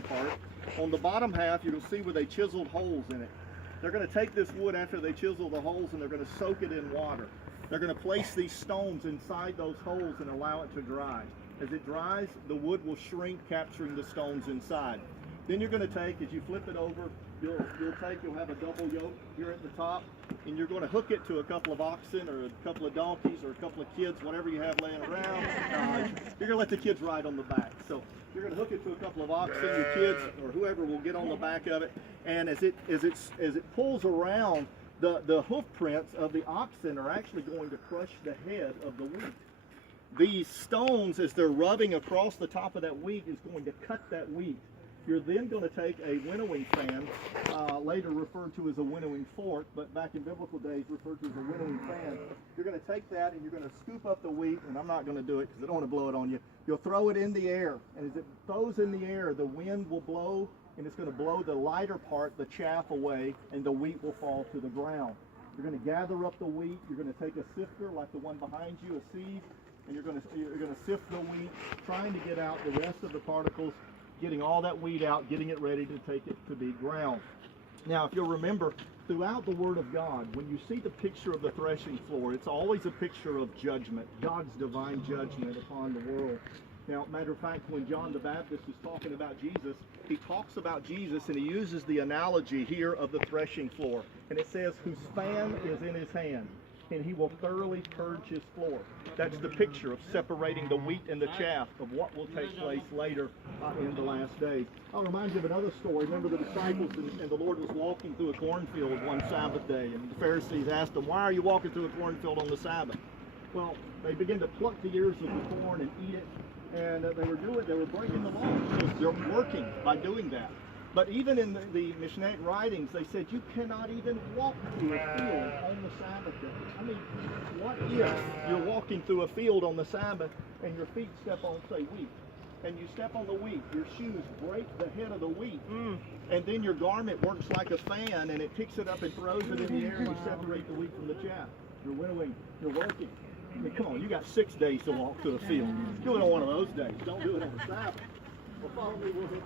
bottom part. On the bottom half, you'll see where they chiseled holes in it. They're going to take this wood after they chisel the holes and they're going to soak it in water. They're going to place these stones inside those holes and allow it to dry. As it dries, the wood will shrink, capturing the stones inside. Then you're going to take, as you flip it over, you'll have a double yoke here at the top, and you're going to hook it to a couple of oxen or a couple of donkeys or a couple of kids, whatever you have laying around. You're going to let the kids ride on the back. So you're going to hook it to a couple of oxen, your kids or whoever will get on the back of it, and as it pulls around, the hoof prints of the oxen are actually going to crush the head of the wheat. These stones, as they're rubbing across the top of that wheat, is going to cut that wheat. You're then going to take a winnowing fan, later referred to as a winnowing fork, but back in biblical days referred to as a winnowing fan. You're going to take that and you're going to scoop up the wheat, and I'm not going to do it because I don't want to blow it on you. You'll throw it in the air, and as it throws in the air, the wind will blow, and it's going to blow the lighter part, the chaff, away, and the wheat will fall to the ground. You're going to gather up the wheat. You're going to take a sifter like the one behind you, a sieve, and you're going to sift the wheat, trying to get out the rest of the particles, getting all that wheat out, getting it ready to take it to be ground. Now, if you'll remember, throughout the Word of God, when you see the picture of the threshing floor, it's always a picture of judgment, God's divine judgment upon the world. Now, matter of fact, when John the Baptist is talking about Jesus, he talks about Jesus and he uses the analogy here of the threshing floor. And it says, whose fan is in his hand, and he will thoroughly purge his floor. That's the picture of separating the wheat and the chaff of what will take place later in the last days. I'll remind you of another story. Remember the disciples and the Lord was walking through a cornfield one Sabbath day, and the Pharisees asked him, why are you walking through a cornfield on the Sabbath? Well, they began to pluck the ears of the corn and eat it, and they were breaking the law because they're working by doing that. But even in the Mishnaic writings, they said you cannot even walk through a field on the Sabbath day. I mean, what if you're walking through a field on the Sabbath and your feet step on, say, wheat, and you step on the wheat, your shoes break the head of the wheat, and then your garment works like a fan and it picks it up and throws it in the air and you separate the wheat from the chaff. You're winnowing, you're working. I mean, come on, you got 6 days to walk through a field. Do it on one of those days. Don't do it on the Sabbath. Well, follow me, we'll hit the